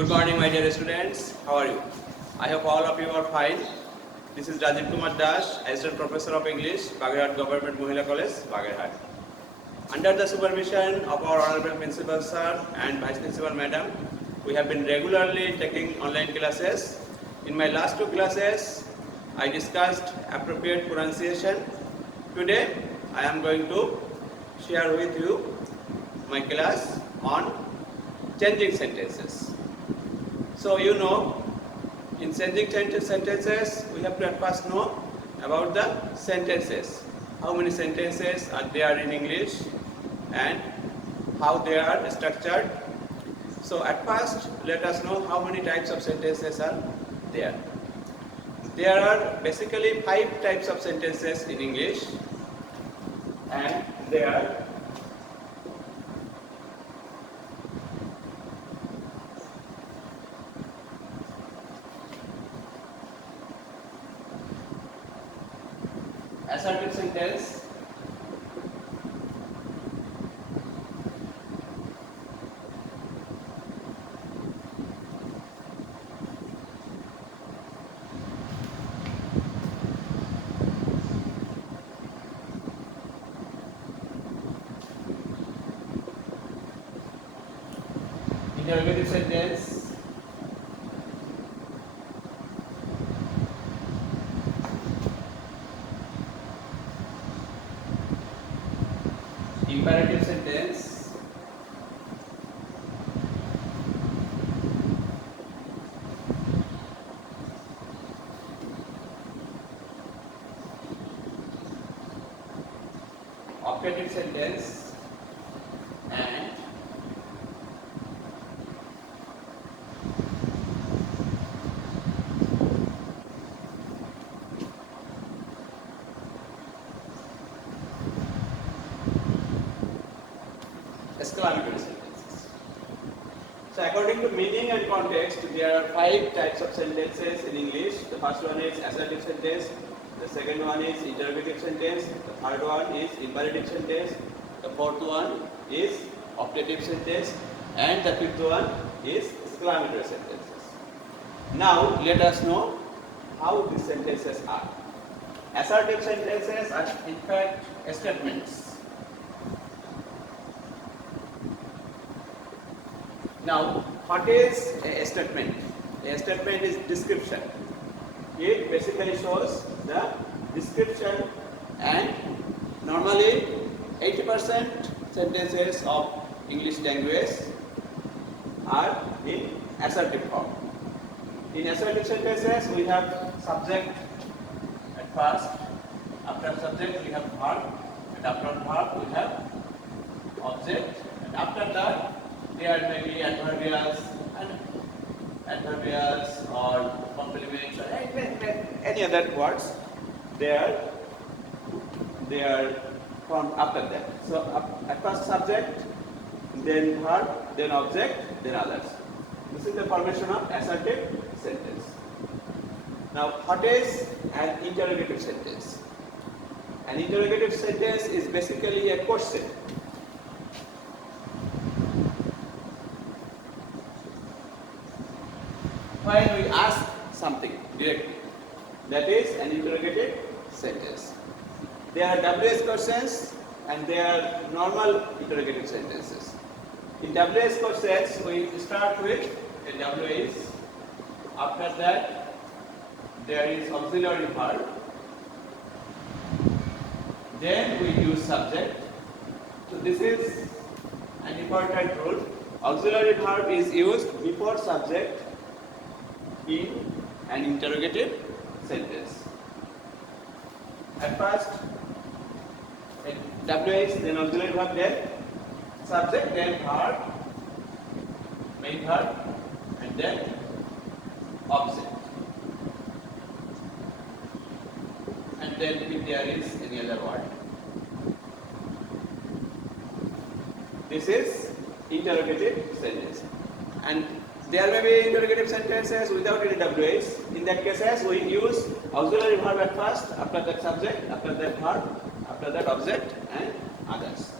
Good morning, my dear students. How are you? I hope all of you are fine. This is Rajiv Kumar Dash, Assistant Professor of English, Bagherhat Government Mohila College, Bagherhat. Under the supervision of our Honorable Principal Sir and Vice Principal Madam, we have been regularly taking online classes. In my last two classes, I discussed appropriate pronunciation. Today, I am going to share with you my class on changing sentences. So you know, in changing sentences, we have to at first know about the sentences. How many sentences are there in English and how they are structured. So at first, let us know how many types of sentences are there. There are basically 5 types of sentences in English, and they are assertive sentence, interrogative sentence, imperative sentence, optative sentence, and exclamatory sentences. So according to meaning and context, there are 5 types of sentences in English. The first one is assertive sentence, the second one is interrogative sentence, the third one is imperative sentence, the fourth one is optative sentence, and the fifth one is exclamatory sentences. Now let us know how these sentences are. Assertive sentences are in fact statements. Now, what is a statement? A statement is description. It basically shows the description, and normally 80% sentences of English language are in assertive form. In assertive sentences, we have subject at first. After subject, we have verb, and after verb, we have object, and after that, there may be adverbials or complements or any other words. They are formed after that. So at first subject, then verb, then object, then others. This is the formation of assertive sentence. Now, what is an interrogative sentence? An interrogative sentence is basically a question. When we ask something directly, that is an interrogative sentence. There are WH questions and there are normal interrogative sentences. In WH questions, we start with a WH. After that, there is auxiliary verb. Then we use subject. So this is an important rule. Auxiliary verb is used before subject in an interrogative sentence. At first, WH, then auxiliary verb, then subject, then verb, main verb, and then object. And then if there is any other word. This is interrogative sentence. And there may be interrogative sentences without any WH. In that cases, we use auxiliary verb at first, after that subject, after that verb, after that object, and others.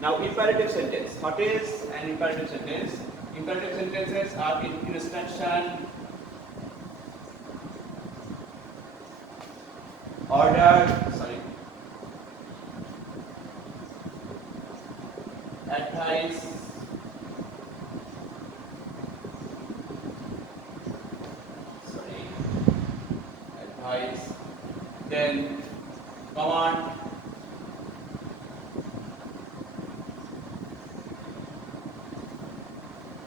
Now, imperative sentence. What is an imperative sentence? Imperative sentences are in instruction, order, advice, advice, then command,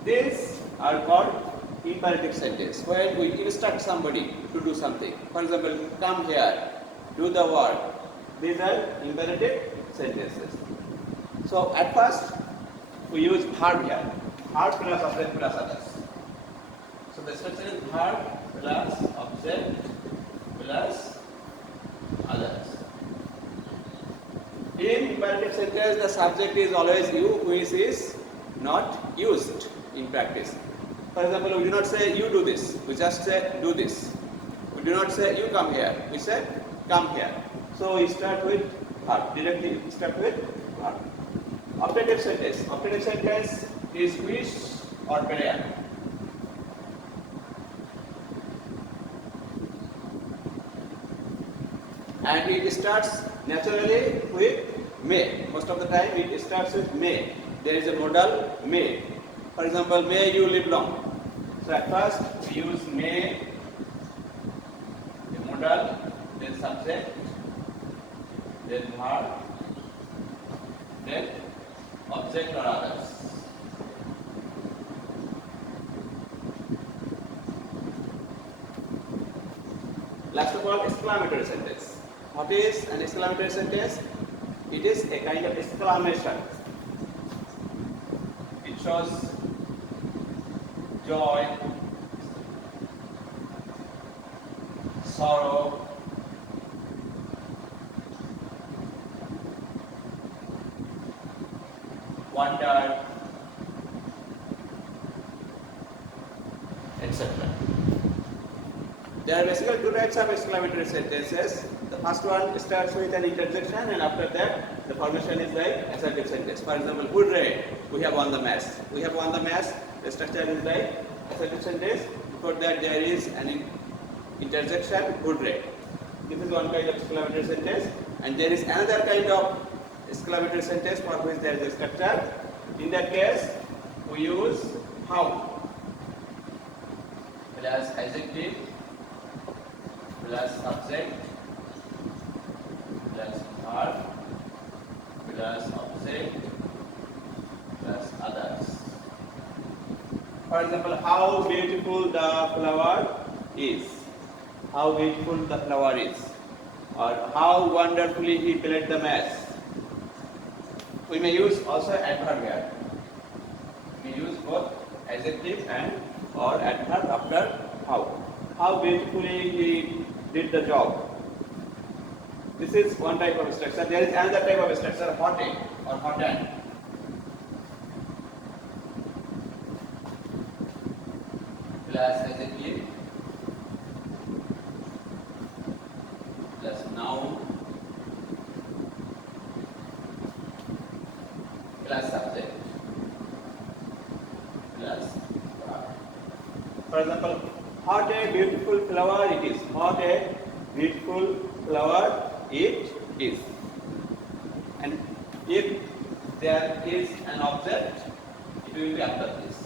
these are called imperative sentence, where we instruct somebody to do something. For example, come here, do the work. These are imperative sentences. So at first we use verb here, verb plus object plus others. So the structure is verb plus object plus others. In imperative sentence, the subject is always you, which is not used in practice. For example, we do not say you do this, we just say do this. We do not say you come here, we say come here. So we start with verb, directly start with verb. Operative sentence. Operative sentence is wish or prayer. And it starts naturally with may. Most of the time it starts with may. There is a modal may. For example, may you live long. So at first we use may, the modal, then subject, then verb, then object or others. Last of all, exclamatory sentence. What is an exclamatory sentence? It is a kind of exclamation. It shows joy, sorrow, wonder, etc. There are basically two types of exclamatory sentences. The first one starts with an interjection, and after that the formation is like assertive sentence. For example, hooray, we have won the match. We have won the match. The structure is like assertive sentence. Before that there is an interjection, hooray. This is one kind of exclamatory sentence, and there is another kind of exclamatory sentence for which there is a structure. In that case, we use how plus adjective plus subject plus verb plus object plus others. For example, how beautiful the flower is. How beautiful the flower is. Or how wonderfully he played the match. We may use also adverb here. We use both adjective and or adverb after how. How beautifully he did the job. This is one type of structure. There is another type of structure, hot egg or hot and. Plus adjective plus noun plus subject plus verb. For example, what a beautiful flower it is. What a beautiful flower it is. And if there is an object, it will be after this.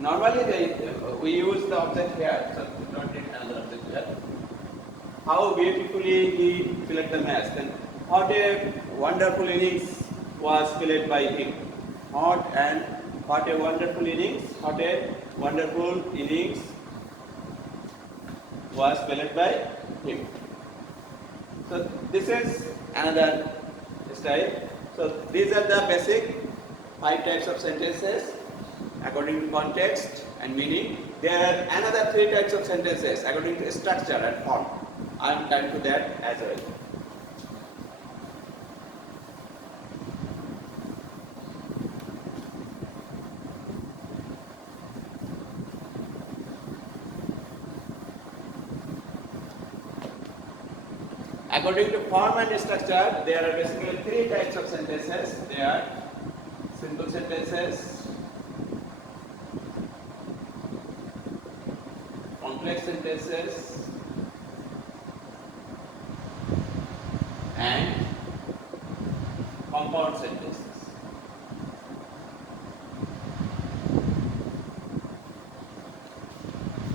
Normally we use the object here, so we don't need another object here. How beautifully he played the match. Then what a wonderful innings was played by him. What a wonderful innings. What a wonderful innings was played by him. So this is another style. So these are the basic 5 types of sentences according to context and meaning. There are another 3 types of sentences according to structure and form. I am coming to that as well. According to form and structure, there are basically three types of sentences. They are simple sentences, complex sentences, and compound sentences.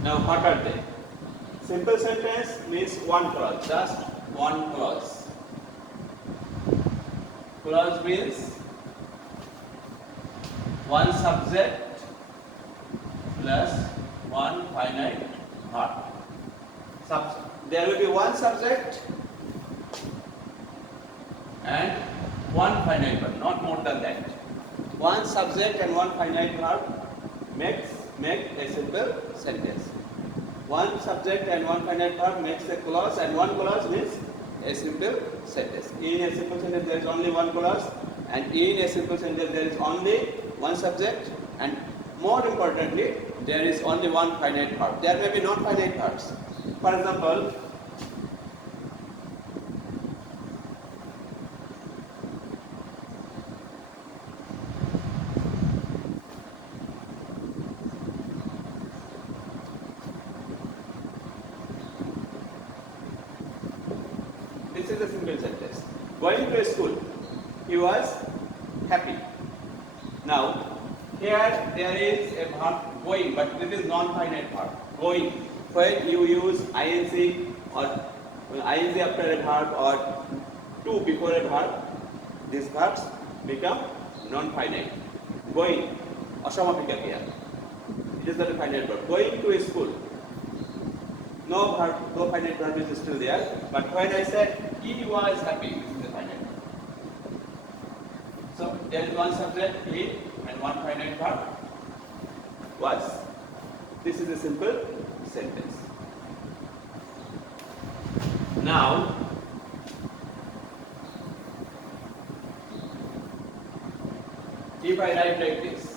Now, what are they? Simple sentence means one clause, just one clause. Clause means one subject plus one finite verb. There will be one subject and one finite verb, not more than that. One subject and one finite verb make a simple sentence. One subject and one finite verb makes a clause, and one clause means a simple sentence. In a simple sentence there is only one clause, and in a simple sentence there is only one subject, and more importantly there is only one finite verb. There may be non-finite verbs. For example, this is a simple sentence. Going to school, he was happy. Now, here there is a verb going, but this is non-finite verb. Going. When you use ing or ing after a verb or to before a verb, these verbs become non-finite. Going, asamaphika kriya. It is not a finite verb. Going to a school. No verb, no finite verb is still there. But when I said he was happy, this is a finite verb. So there is one subject, he, and one finite verb, was. This is a simple sentence. Now, if I write like this,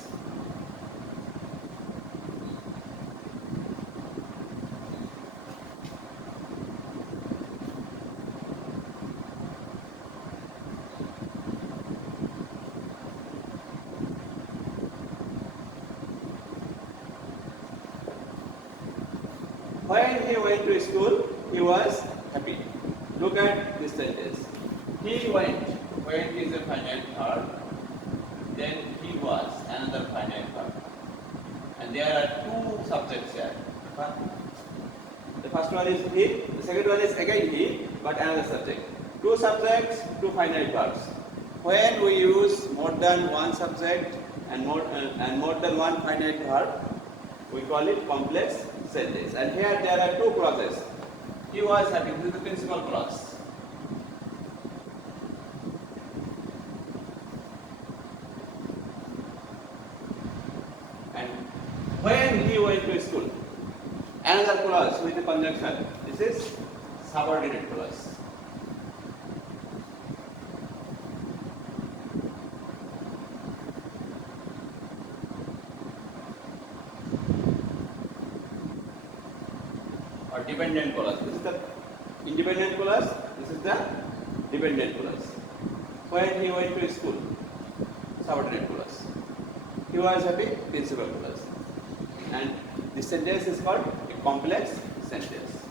when he went to school, he was happy. Look at this sentence. He went. Went is a finite verb. Then he was another finite verb. And there are two subjects here. The first one is he. The second one is again he, but another subject. Two subjects, two finite verbs. When we use more than one subject and more than one finite verb, we call it complex sentence. And here there are two clauses. He was happy. This is the principal clause. And when he went to school, another clause with the conjunction. This is subordinate clause. Or dependent clause. This is the independent clause. This is the dependent clause. When he went to school, subordinate clause. He was happy, principal clause. And this sentence is called a complex sentence.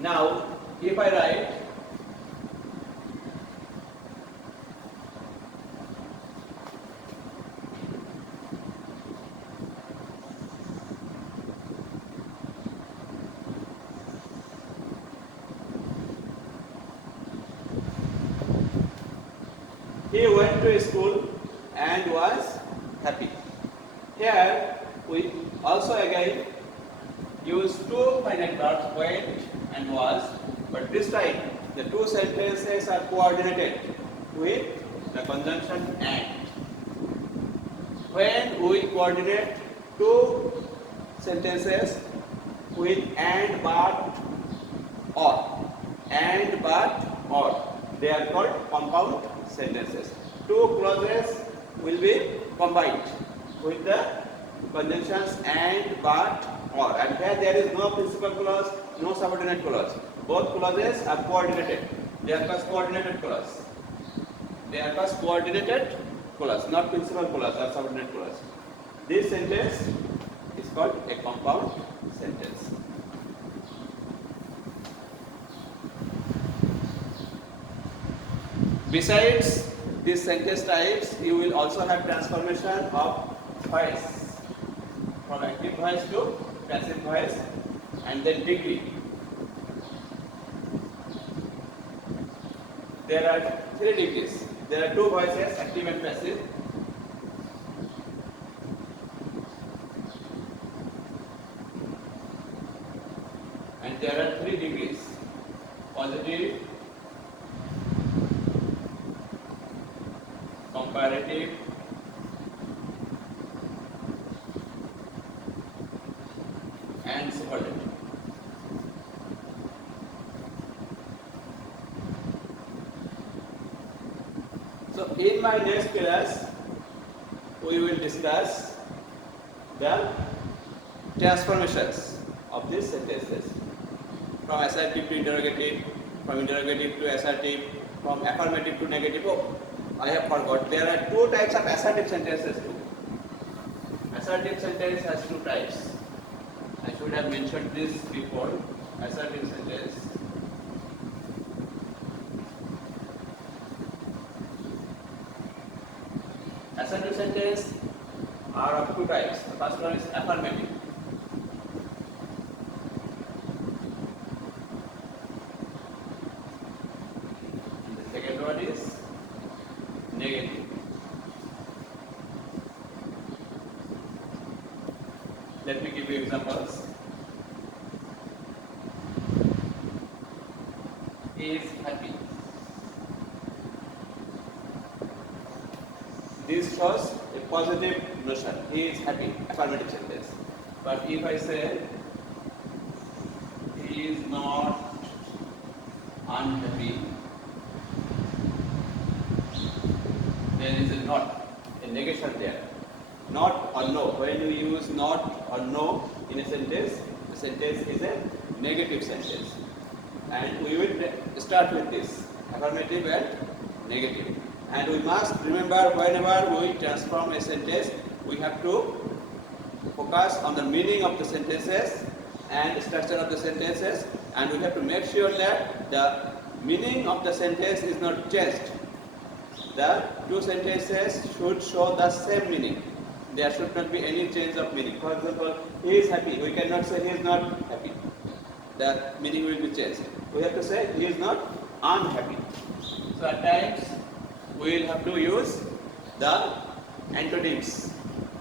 Now, if I write he went to school and was happy. Here we also again use two finite verbs, went and was, but this time the two sentences are coordinated with the conjunction and. When we coordinate two sentences with and, but, or, and, but, or, they are called compound sentences. Two clauses will be combined with the conjunctions and, but, or. And here there is no principal clause, no subordinate clause. Both clauses are coordinated. They are called coordinated clause. They are called coordinated clause, not principal clause or subordinate clause. This sentence is called a compound sentence. Besides these sentence types, you will also have transformation of voice from active voice to passive voice, and then degree. There are 3 degrees. There are 2 voices, active and passive. And there are 3 degrees: positive, comparative, and superlative. So in my next class, we will discuss the transformations of these sentences from assertive to interrogative, from interrogative to assertive, from affirmative to negative. Oh, I have forgot. There are 2 types of assertive sentences too. Assertive sentence has 2 types. I should have mentioned this before. Assertive sentence. Assertive sentence are of 2 types. The first one is affirmative. The second one is negative. Let me give you examples. He is happy. This shows a positive notion. He is happy, affirmative sentence. But if I say he is not unhappy, there is a not, a negation there. Not or no. When you use not or no in a sentence, the sentence is a negative sentence. And we will start with this, affirmative and negative. And we must remember, whenever we transform a sentence, we have to focus on the meaning of the sentences and structure of the sentences, and we have to make sure that the meaning of the sentence is not changed. The 2 sentences should show the same meaning. There should not be any change of meaning. For example, he is happy. We cannot say he is not happy. The meaning will be changed. We have to say he is not unhappy. So at times we will have to use the antonyms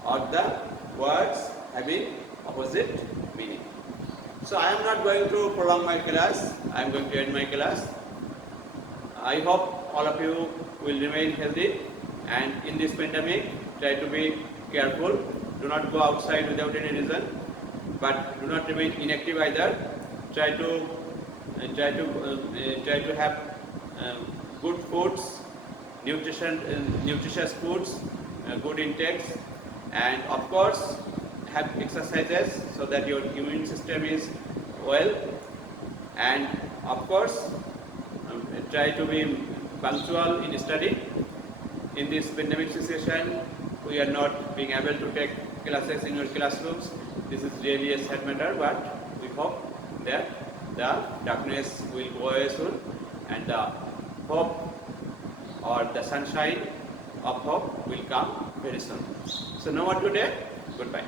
or the words having opposite meaning. So I am not going to prolong my class. I am going to end my class. I hope all of you will remain healthy, and in this pandemic try to be careful. Do not go outside without any reason, but do not remain inactive either. Try to have good foods, nutritious foods, good intakes, and of course have exercises so that your immune system is well, and of course try to be punctual in study. In this pandemic situation, we are not being able to take classes in your classrooms. This is really a sad matter, but we hope that the darkness will go away soon, and the hope or the sunshine of hope will come very soon. So no more today. Goodbye.